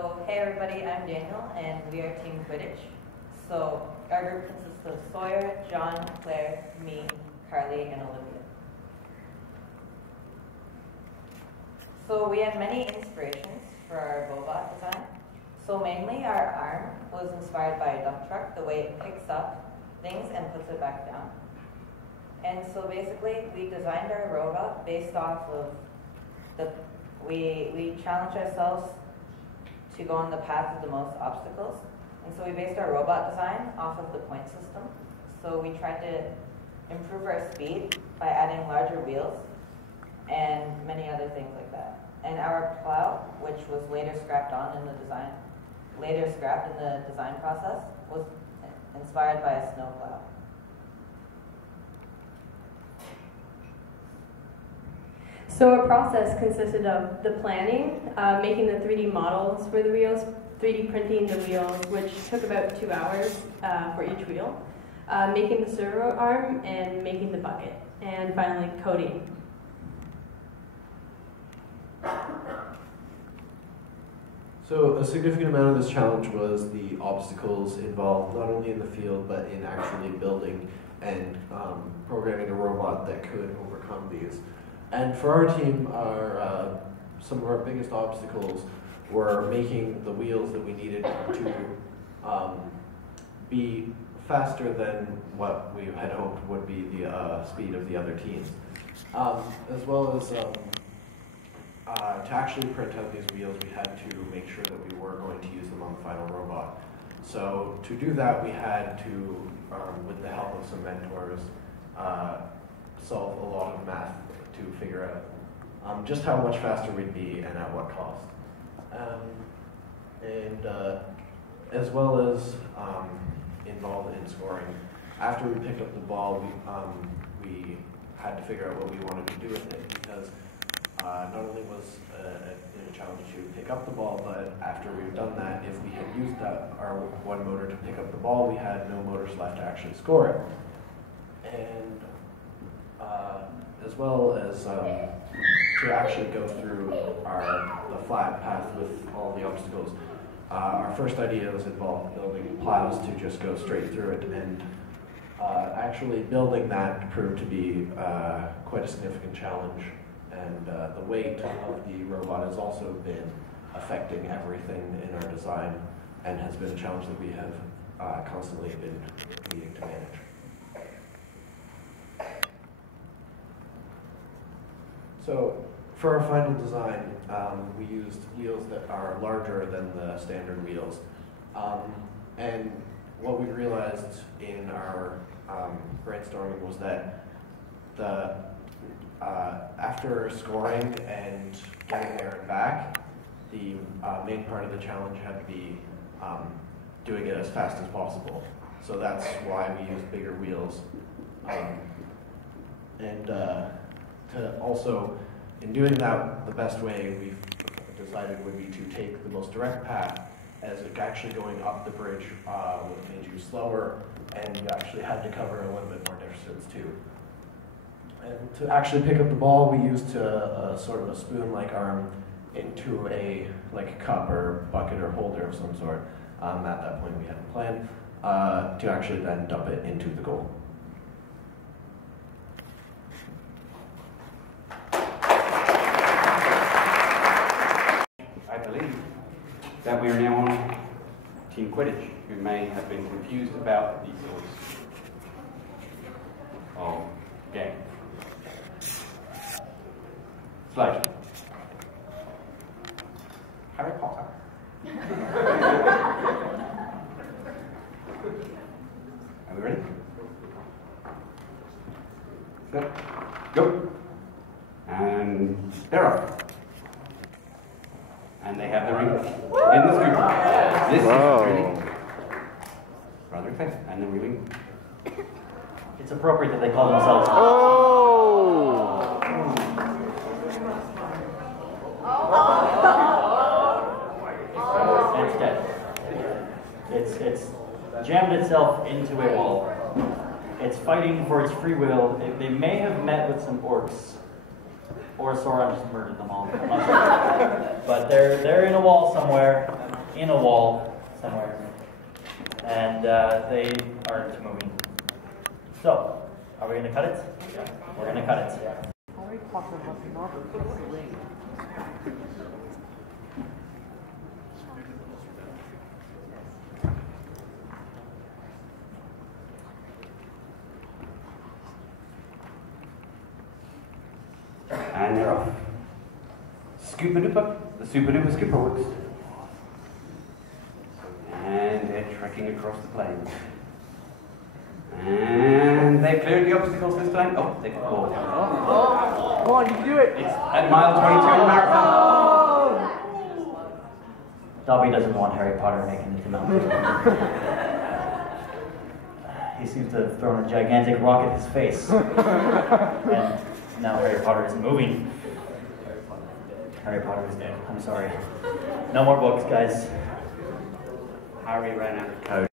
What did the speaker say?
So, hey everybody, I'm Daniel, and we are Team Quiddich. So, our group consists of Sawyer, John, Claire, me, Carly, and Olivia. So, we had many inspirations for our robot design. So, mainly our arm was inspired by a dump truck, the way it picks up things and puts it back down. And so, basically, we designed our robot based off of we challenged ourselves to go on the path of the most obstacles. And so we based our robot design off of the point system. So we tried to improve our speed by adding larger wheels and many other things like that. And our plow, which was later scrapped in the design process, was inspired by a snow plow. So our process consisted of the planning, making the 3D models for the wheels, 3D printing the wheels, which took about 2 hours for each wheel, making the servo arm, and making the bucket, and finally coding. So a significant amount of this challenge was the obstacles involved, not only in the field, but in actually building and programming a robot that could overcome these. And for our team, some of our biggest obstacles were making the wheels that we needed to be faster than what we had hoped would be the speed of the other teams. As well as to actually print out these wheels, we had to make sure that we were going to use them on the final robot. So to do that, we had to, with the help of some mentors, solve a lot of math to figure out just how much faster we'd be and at what cost. As well as involved in scoring. After we picked up the ball, we had to figure out what we wanted to do with it, because not only was it a challenge to pick up the ball, but after we've done that, if we had used our one motor to pick up the ball, we had no motors left to actually score it. And as well as to actually go through the flat path with all the obstacles. Our first idea was involved building plows to just go straight through it, and actually building that proved to be quite a significant challenge. And the weight of the robot has also been affecting everything in our design, and has been a challenge that we have constantly been needing to manage. So for our final design, we used wheels that are larger than the standard wheels. And what we realized in our brainstorming was that after scoring and getting there and back, the main part of the challenge had to be doing it as fast as possible. So that's why we used bigger wheels. To also, in doing that, the best way we've decided would be to take the most direct path, as actually going up the bridge made you slower, and you actually had to cover a little bit more distance too. And to actually pick up the ball, we used sort of a spoon-like arm into a cup or bucket or holder of some sort. At that point, we had a plan to actually then dump it into the goal. That we are now on Team Quiddich, who may have been confused about the rules of game. Slide. Harry Potter. Are we ready? Set. Go. And they're off. And they have the ring in the scoop. This is really rather exciting. And the reeling. It's appropriate that they call themselves. It's dead. It's jammed itself into a wall. It's fighting for its free will. They may have met with some orcs. Or Sauron just murdered them all. I'm not sure. But they're in a wall somewhere. in a wall somewhere, and they aren't moving. So, are we going to cut it? We're going to cut it. And they're off. Scoopa-doopa, the super-duper scooper works. And they're trekking across the plains. And they cleared the obstacles this time. Oh, they got caught. Oh, come on, you can do it. It's at mile 22 in the marathon. Dobby doesn't want Harry Potter making it to Mount Doom. He seems to have thrown a gigantic rock at his face. And now Harry Potter is moving. Harry Potter is dead. I'm sorry. No more books, guys. Harry ran out of code.